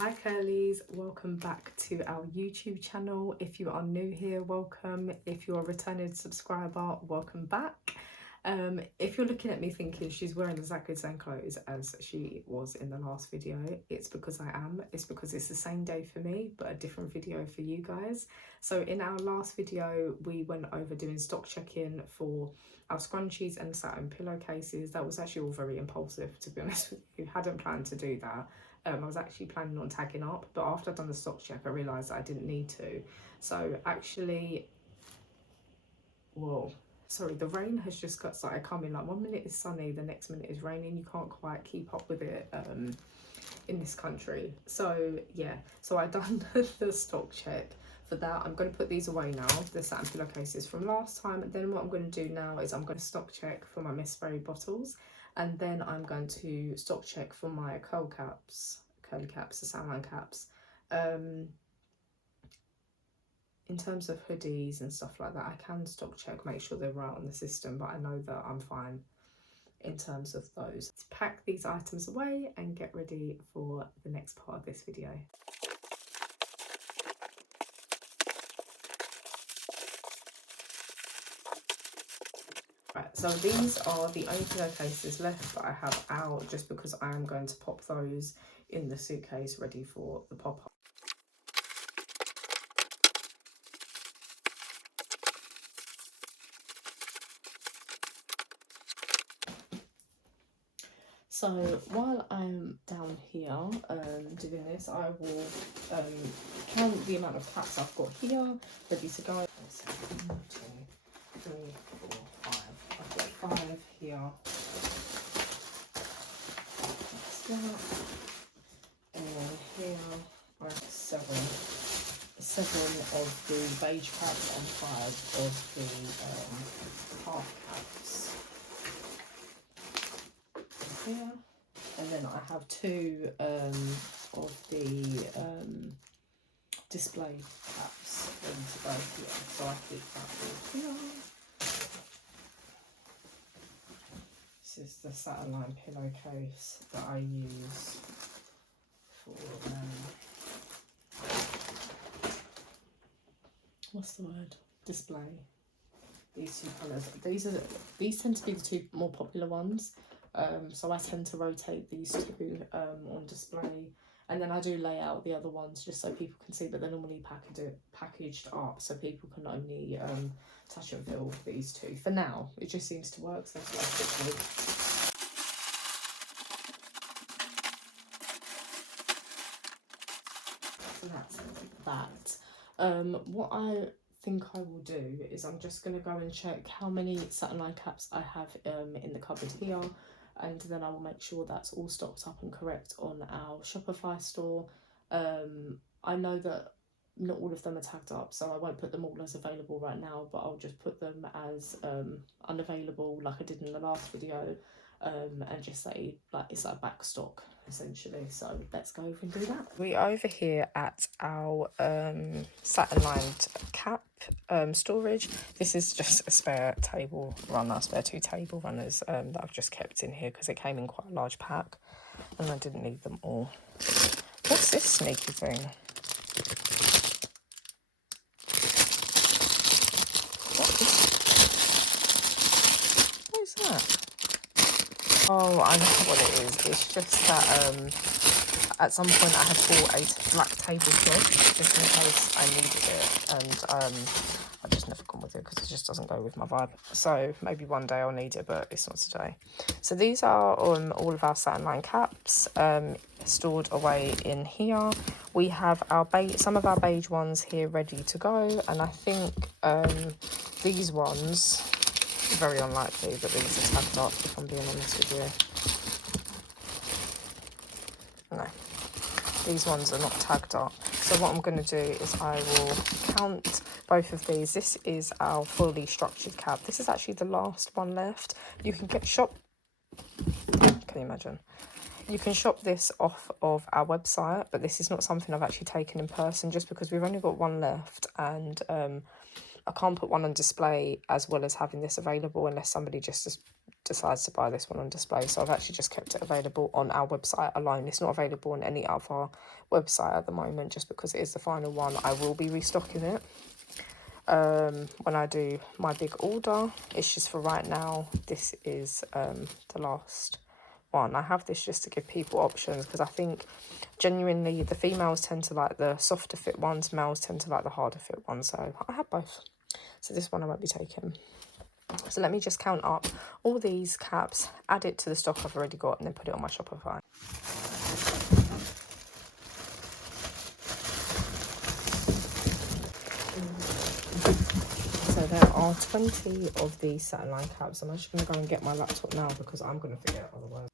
Hi curlies, welcome back to our YouTube channel. If you are new here, welcome. If you're a returning subscriber, welcome back. If you're looking at me thinking she's wearing exactly the same clothes as she was in the last video, it's because I am. It's because it's the same day for me but a different video for you guys. So in our last video we went over doing stock check-in for our scrunchies and satin pillowcases. That was actually all very impulsive, to be honest with you. Hadn't planned to do that. I was actually planning on tagging up, but after I'd done the stock check I realised that I didn't need to. So actually, whoa, sorry, the rain has just started coming. Like 1 minute is sunny, the next minute is raining. You can't quite keep up with it in this country. So yeah, so I done the stock check for that. I'm going to put these away now, the satin pillowcases from last time. And then what I'm going to do now is I'm going to stock check for my Miss Berry bottles, and then I'm going to stock check for my curly caps, the salmon caps. In terms of hoodies and stuff like that, I can stock check, make sure they're right on the system, but I know that I'm fine in terms of those. Let's pack these items away and get ready for the next part of this video. Right, so these are the only pillowcases left that I have out, just because I am going to pop those in the suitcase ready for the pop-up. So while I'm down here doing this, I will count the amount of caps I've got here ready to go. 1, 2, 3, 4, 5. I've got 5 here. That's that. And then here I have 7. 7 of the beige caps and 5 of the half caps. Here, and then I have 2 of the display caps ready to go here, so I keep that all here. This is the satellite pillowcase that I use for what's the word? Display. These 2 colours. These tend to be the 2 more popular ones. So I tend to rotate these 2 on display, and then I do lay out the other ones just so people can see, but they're normally packaged up so people can only touch and feel these 2. For now, it just seems to work, so that's what I stick with. So that's that. What I think I will do is I'm just going to go and check how many satin line caps I have in the cupboard here, and then I will make sure that's all stocked up and correct on our Shopify store. I know that not all of them are tagged up, so I won't put them all as available right now, but I'll just put them as unavailable like I did in the last video, and just say like it's like back stock essentially. So let's go over and do that. We're over here at our satin lined cap storage. This is just a spare table runner, spare 2 table runners that I've just kept in here because it came in quite a large pack and I didn't need them all. What's this sneaky thing? What is that? Oh, I know what it is. It's just that at some point I had bought a black tablecloth just in case I needed it, and I've just never gone with it because it just doesn't go with my vibe. So maybe one day I'll need it, but it's not today. So these are on all of our satin line caps stored away in here. We have our some of our beige ones here ready to go, and I think these ones, very unlikely that these are tagged up, if I'm being honest with you. No, these ones are not tagged up. So what I'm going to do is I will count both of these. This is our fully structured cap. This is actually the last one left. You can can you imagine? You can shop this off of our website, but this is not something I've actually taken in person just because we've only got one left, and I can't put one on display as well as having this available unless somebody just decides to buy this one on display. So I've actually just kept it available on our website alone. It's not available on any other website at the moment, just because it is the final one. I will be restocking it when I do my big order. It's just for right now, this is the last one. I have this just to give people options, because I think genuinely the females tend to like the softer fit ones, males tend to like the harder fit ones, so I have both. So this one I won't be taking. So let me just count up all these caps, add it to the stock I've already got, and then put it on my Shopify. So there are 20 of these satin line caps. I'm actually going to go and get my laptop now, because I'm going to forget otherwise.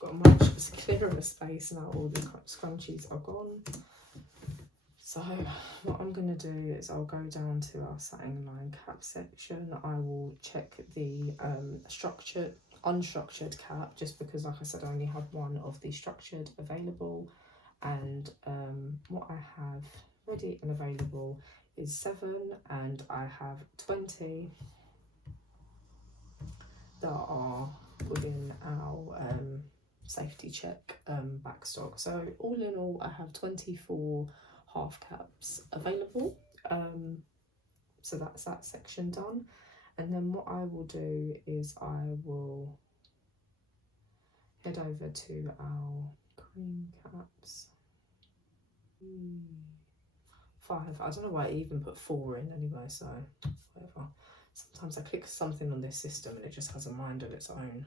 Got a much clearer space now, all the scrunchies are gone. So what I'm going to do is I'll go down to our satin line cap section. I will check the unstructured cap, just because, like I said, I only have one of the structured available. And what I have ready and available is 7, and I have 20 that are within our safety check back stock. So all in all, I have 24 half caps available. So that's that section done. And then what I will do is I will head over to our cream caps. 5. I don't know why I even put 4 in anyway, so whatever. Sometimes I click something on this system and it just has a mind of its own.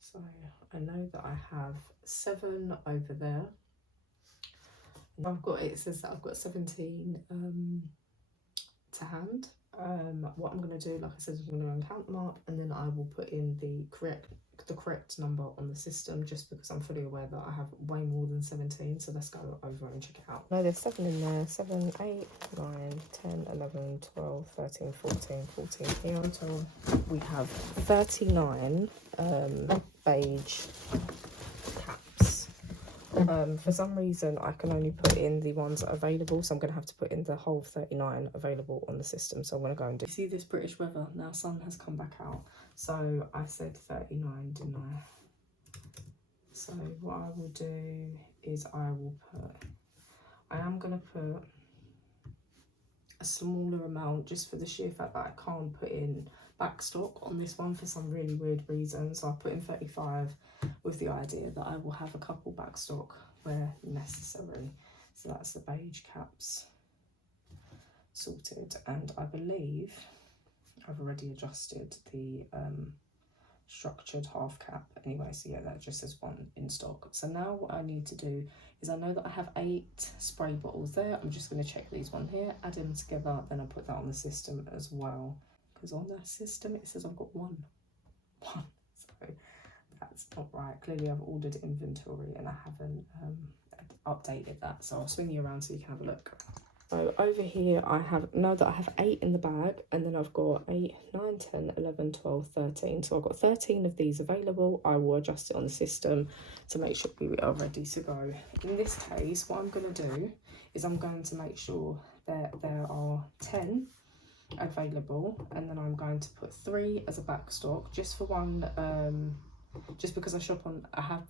So I know that I have 7 over there. I've got, it says that I've got 17 to hand. What I'm going to do, like I said, is I'm going to go and count them up, and then I will put in the correct number on the system, just because I'm fully aware that I have way more than 17. So let's go over and check it out. No, there's 7 in there. 7, 8, 9, 10, 11, 12, 13, 14 here. So we have 39 beige caps. For some reason I can only put in the ones that are available, so I'm going to have to put in the whole 39 available on the system. So I'm going to go and do. You see this British weather now, sun has come back out, so I said 39, didn't I? So what I will do is I am going to put a smaller amount, just for the sheer fact that I can't put in back stock on this one for some really weird reason. So I'll put in 35 with the idea that I will have a couple back stock where necessary. So that's the beige caps sorted, and I believe I've already adjusted the structured half cap anyway, so yeah, that just says 1 in stock. So now what I need to do is, I know that I have 8 spray bottles there. I'm just going to check these one here, add them together, then I'll put that on the system as well, because on that system it says I've got one. So that's not right. Clearly I've ordered inventory and I haven't updated that, so I'll swing you around so you can have a look. So over here I know that I have 8 in the bag, and then I've got 8, 9, 10, 11, 12, 13. So I've got 13 of these available. I will adjust it on the system to make sure we are ready to go. In this case, what I'm going to do is I'm going to make sure that there are 10 available, and then I'm going to put 3 as a back stock, just for one, just because I have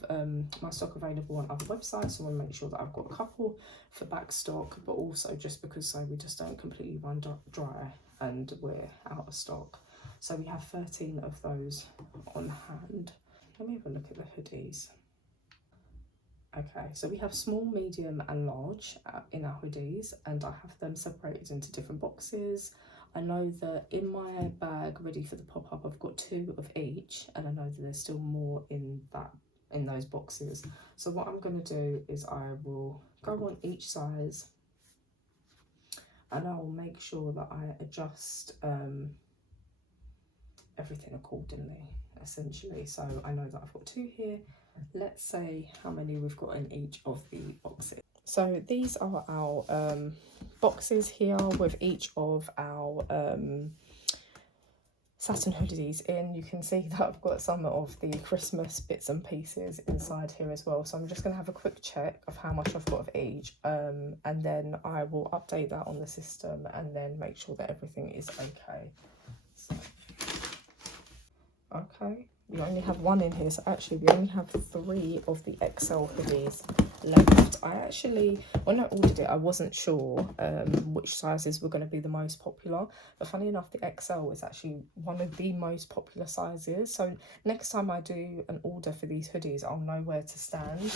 my stock available on other websites, so I want to make sure that I've got a couple for back stock, but also just because so we just don't completely run dry and we're out of stock. So we have 13 of those on hand. Let me have a look at the hoodies. Okay, so we have small, medium and large in our hoodies, and I have them separated into different boxes. I know that in my bag ready for the pop-up I've got 2 of each, and I know that there's still more in those boxes. So what I'm going to do is I will go on each size, and I will make sure that I adjust everything accordingly, essentially. So I know that I've got 2 here. Let's say how many we've got in each of the boxes. So these are our boxes here with each of our satin hoodies in. You can see that I've got some of the Christmas bits and pieces inside here as well. So I'm just going to have a quick check of how much I've got of each, and then I will update that on the system and then make sure that everything is okay. So Okay, you only have one in here, so actually we only have 3 of the XL hoodies left. I actually, when I ordered it, I wasn't sure which sizes were going to be the most popular, but funny enough, the XL is actually one of the most popular sizes. So next time I do an order for these hoodies, I'll know where to stand.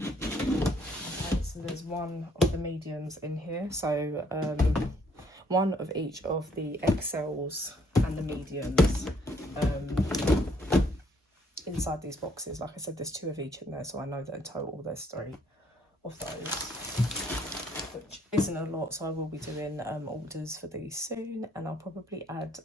Okay, so there's one of the mediums in here, so one of each of the XLs and the mediums inside these boxes. Like I said, there's 2 of each in there, so I know that in total there's 3 of those, which isn't a lot. So I will be doing orders for these soon, and I'll probably add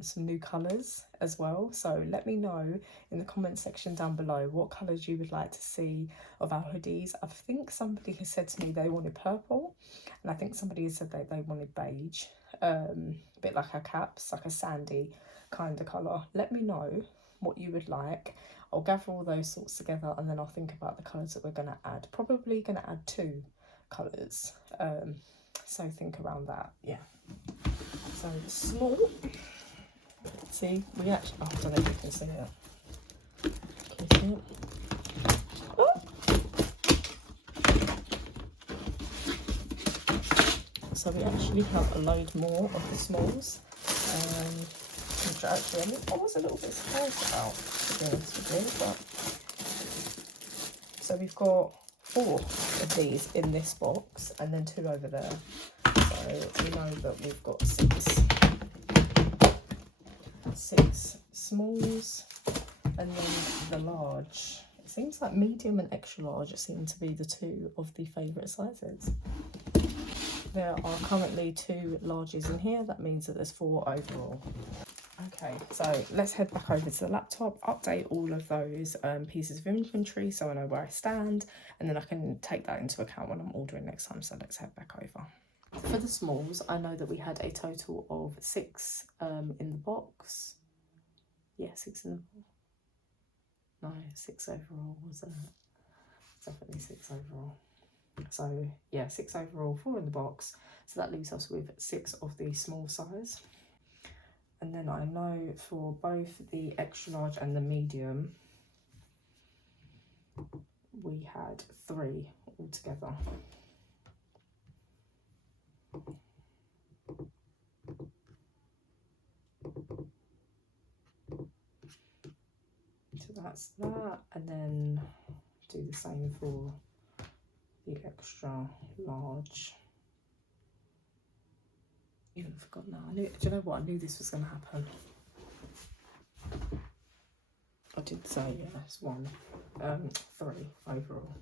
some new colours as well. So let me know in the comment section down below what colours you would like to see of our hoodies. I think somebody has said to me they wanted purple, and I think somebody has said that they wanted beige, a bit like our caps, like a sandy kind of colour. Let me know what you would like. I'll gather all those sorts together, and then I'll think about the colours that we're going to add. Probably going to add 2 colours, so think around that. Yeah, so small, see, we actually, oh, I don't know if you can see it. Can you see it? Oh. So we actually have a load more of the smalls, which actually I was a little bit surprised about, to be honest with you. But so we've got 4 of these in this box, and then 2 over there. So we know that we've got 6 smalls, and then the large. It seems like medium and extra large seem to be the 2 of the favourite sizes. There are currently 2 larges in here. That means that there's 4 overall. Okay, so let's head back over to the laptop, update all of those pieces of inventory so I know where I stand, and then I can take that into account when I'm ordering next time. So let's head back over. For the smalls, I know that we had a total of 6 in the box. Yeah, 6 in the box. No, 6 overall, wasn't it? Definitely 6 overall. So yeah, 6 overall, 4 in the box. So that leaves us with 6 of the small size. And then I know for both the extra large and the medium, we had 3 altogether. So that's that, and then do the same for the extra large. Even forgot now. Do you know what? I knew this was going to happen. I did say yes, 3 overall.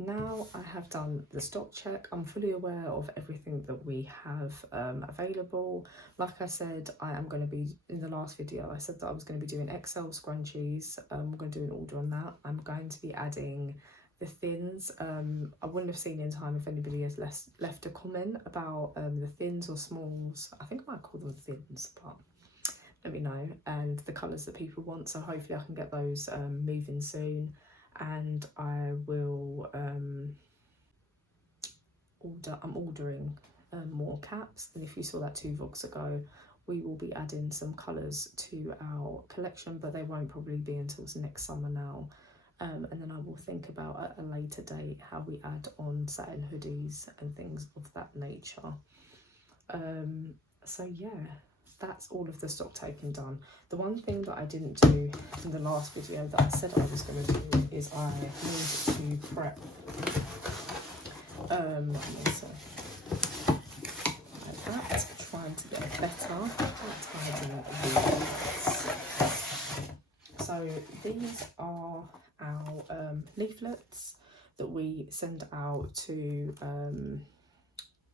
Now I have done the stock check. I'm fully aware of everything that we have available. Like I said, I am going to be, in the last video, I said that I was going to be doing XL scrunchies. I'm going to do an order on that. I'm going to be adding the thins. I wouldn't have seen in time if anybody has left a comment about the thins or smalls. I think I might call them thins, but let me know, and the colours that people want. So hopefully I can get those moving soon, and I will I'm ordering more caps. And if you saw that 2 vlogs ago, we will be adding some colours to our collection, but they won't probably be until next summer now. And then I will think about at a later date how we add on satin hoodies and things of that nature. So yeah, that's all of the stock taking done. The one thing that I didn't do in the last video that I said I was going to do is I need to prep so like that, trying to get a better tidy these. So these are our leaflets that we send out to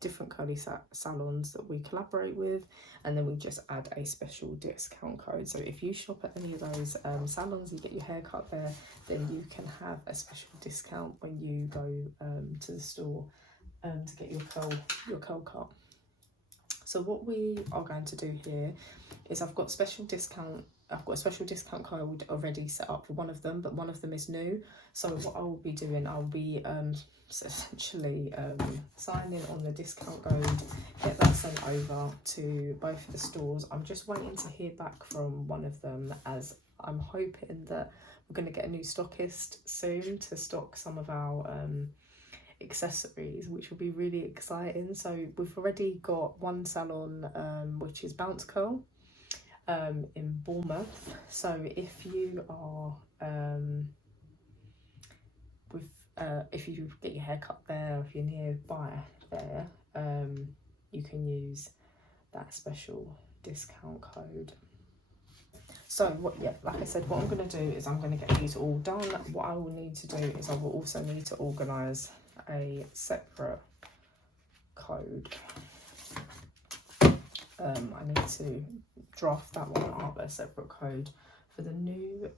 different curly salons that we collaborate with, and then we just add a special discount code. So if you shop at any of those salons, you get your hair cut there, then you can have a special discount when you go to the store to get your curl cut. So what we are going to do here is I've got special discount I've got a special discount code already set up for one of them, but one of them is new. So what I will be doing, I'll be essentially signing on the discount code, get that sent over to both of the stores. I'm just waiting to hear back from one of them, as I'm hoping that we're going to get a new stockist soon to stock some of our accessories, which will be really exciting. So we've already got one salon, which is Bounce Curl, in Bournemouth. So if you are if you get your hair cut there, or if you're nearby there, you can use that special discount code. So what, yeah, like I said, what I'm going to do is I'm going to get these all done. What I will need to do is I will also need to organise a separate code. I need to draft that one up, a separate code for the new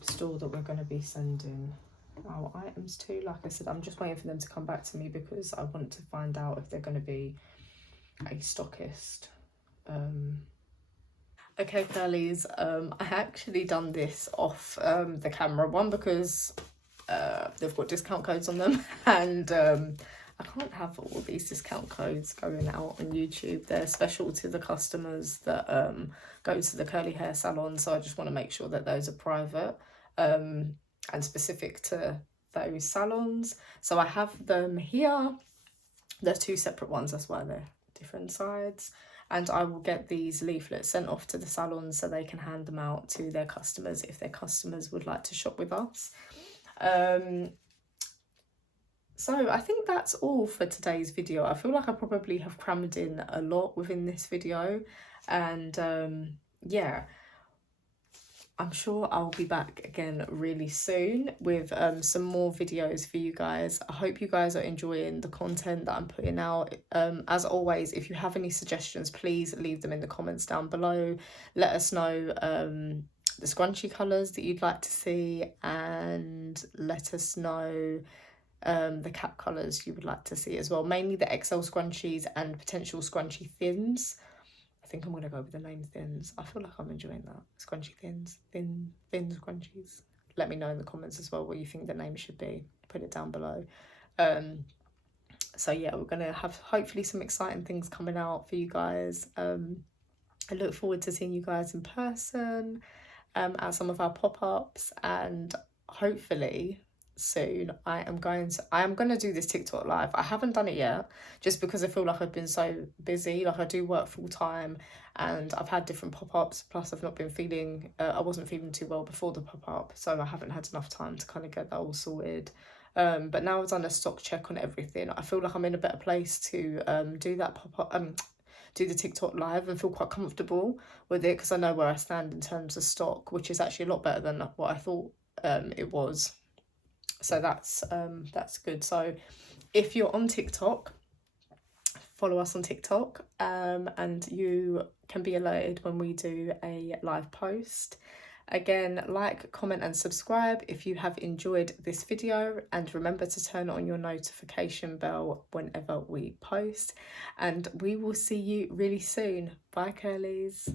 store that we're going to be sending our items to. Like I said, I'm just waiting for them to come back to me because I want to find out if they're going to be a stockist. Okay, girlies, I actually done this off the camera, one because they've got discount codes on them, and I can't have all these discount codes going out on YouTube. They're special to the customers that go to the curly hair salon, so I just want to make sure that those are private and specific to those salons. So I have them here. They're two separate ones, that's why they're different sides. And I will get these leaflets sent off to the salons so they can hand them out to their customers if their customers would like to shop with us. So I think that's all for today's video. I feel like I probably have crammed in a lot within this video, and yeah, I'm sure I'll be back again really soon with some more videos for you guys. I hope you guys are enjoying the content that I'm putting out. As always, if you have any suggestions, please leave them in the comments down below. Let us know the scrunchie colours that you'd like to see, and let us know the cap colours you would like to see as well. Mainly the XL scrunchies and potential scrunchie thins. I think I'm going to go with the name thins. I feel like I'm enjoying that. Scrunchy thins. Thin scrunchies. Let me know in the comments as well what you think the name should be. Put it down below. So yeah, we're going to have hopefully some exciting things coming out for you guys. I look forward to seeing you guys in person at some of our pop-ups, and hopefully soon I am going to do this TikTok live. I haven't done it yet just because I feel like I've been so busy. Like, I do work full-time and I've had different pop-ups, plus I've not been feeling I wasn't feeling too well before the pop-up, so I haven't had enough time to kind of get that all sorted. But now I've done a stock check on everything, I feel like I'm in a better place to do that pop-up, do the TikTok live, and feel quite comfortable with it because I know where I stand in terms of stock, which is actually a lot better than what I thought it was. So that's good. So if you're on TikTok, follow us on TikTok, and you can be alerted when we do a live post. Again, like, comment and subscribe if you have enjoyed this video, and remember to turn on your notification bell whenever we post, and we will see you really soon. Bye, curlies.